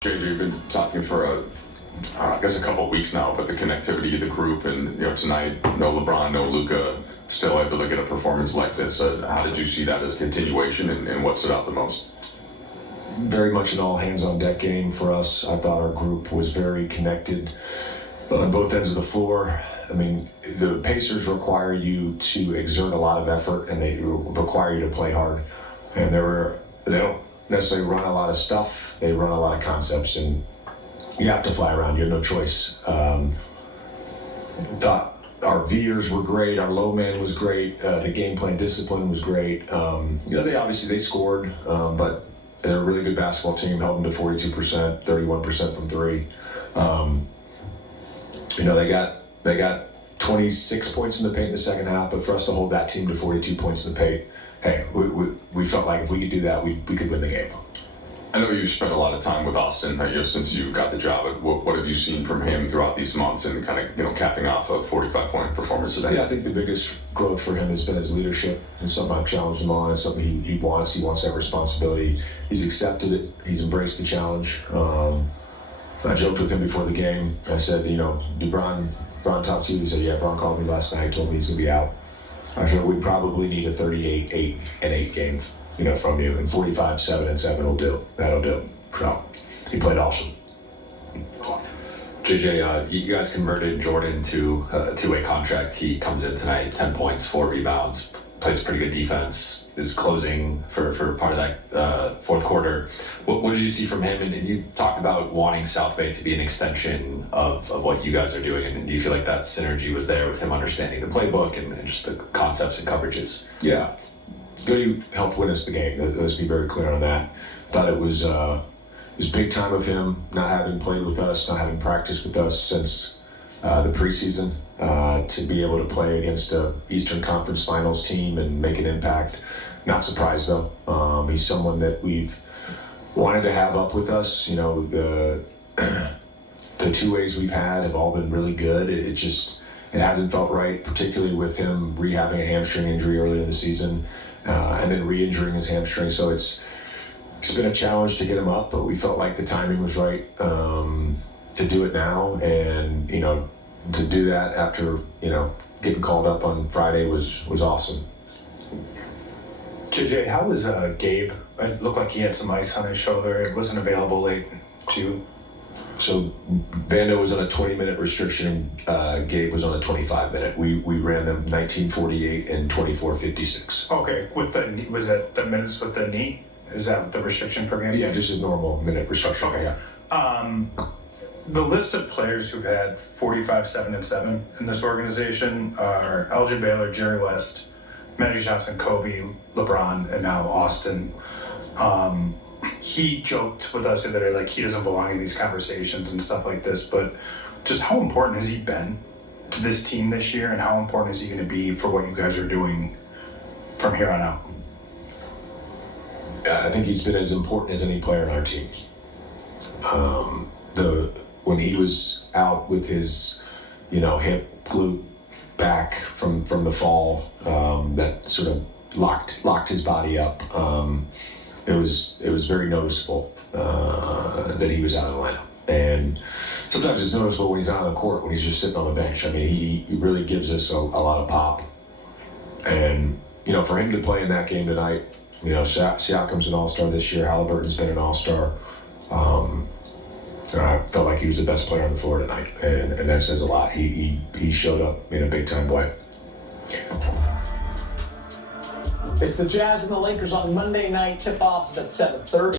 JJ, you've been talking for I guess a couple of weeks now, but the connectivity of the group, and tonight, no LeBron, no Luka, still able to get a performance like this. How did you see that as a continuation, and what stood out the most? Very much an all hands on deck game for us. I thought our group was very connected on both ends of the floor. I mean, the Pacers require you to exert a lot of effort, and they require you to play hard. And they don't necessarily run a lot of stuff. They run a lot of concepts, and you have to fly around. You have no choice. Thought our V'ers were great. Our low man was great. The game plan discipline was great. They scored, but they're a really good basketball team. Held them to 42%, 31% from three. They got 26 points in the paint in the second half, but for us to hold that team to 42 points in the paint, hey, we felt like if we could do that, we could win the game. I know you've spent a lot of time with Austin since you got the job. What have you seen from him throughout these months, and kind of capping off a 45-point performance today? Yeah, I think the biggest growth for him has been his leadership, and something I've challenged him on. It's something he wants. He wants that responsibility. He's accepted it. He's embraced the challenge. I joked with him before the game. I said, did Bron talk to you? He said, yeah, Bron called me last night, told me he's going to be out. I said, we probably need a 38-8 game, from you, and 45-7-7 will do. That'll do. So, he played awesome. JJ, you guys converted Jordan to a two-way contract. He comes in tonight, 10 points, 4 rebounds, plays pretty good defense, is closing for part of that fourth quarter. What did you see from him? And you talked about wanting South Bay to be an extension of what you guys are doing. And do you feel like that synergy was there with him understanding the playbook and just the concepts and coverages? Yeah. Goody helped win us the game. Let's be very clear on that. Thought it was big time of him not having played with us, not having practiced with us since the preseason, to be able to play against a Eastern Conference Finals team and make an impact. Not surprised though. He's someone that we've wanted to have up with us. The two ways we've had have all been really good. It hasn't felt right, particularly with him rehabbing a hamstring injury earlier in the season, and then re-injuring his hamstring. So it's been a challenge to get him up, but we felt like the timing was right to do it now, and to do that after getting called up on Friday was awesome. JJ, how was Gabe? It looked like he had some ice on his shoulder. It wasn't available late too. So Vando was on a 20-minute restriction. Gabe was on a 25-minute. We ran them 19:48 and 24:56. Okay, was that the minutes with the knee? Is that the restriction for Gabe? Yeah, just a normal minute restriction. Okay. Yeah. The list of players who've had 45-7-7 in this organization are Elgin Baylor, Jerry West, Magic Johnson, Kobe, LeBron, and now Austin. He joked with us the other day, like he doesn't belong in these conversations and stuff like this, but just how important has he been to this team this year, and how important is he going to be for what you guys are doing from here on out? I think he's been as important as any player on our team. When he was out with his, hip, glute, back from the fall, that sort of locked his body up. It was very noticeable that he was out of the lineup, and sometimes it's noticeable when he's out on the court, when he's just sitting on the bench. I mean, he really gives us a lot of pop, and for him to play in that game tonight, Siakam's an all-star this year. Halliburton's been an all-star. I felt like he was the best player on the floor tonight, and that says a lot. He showed up in a big-time play. It's the Jazz and the Lakers on Monday night. Tip-off is at 7:30.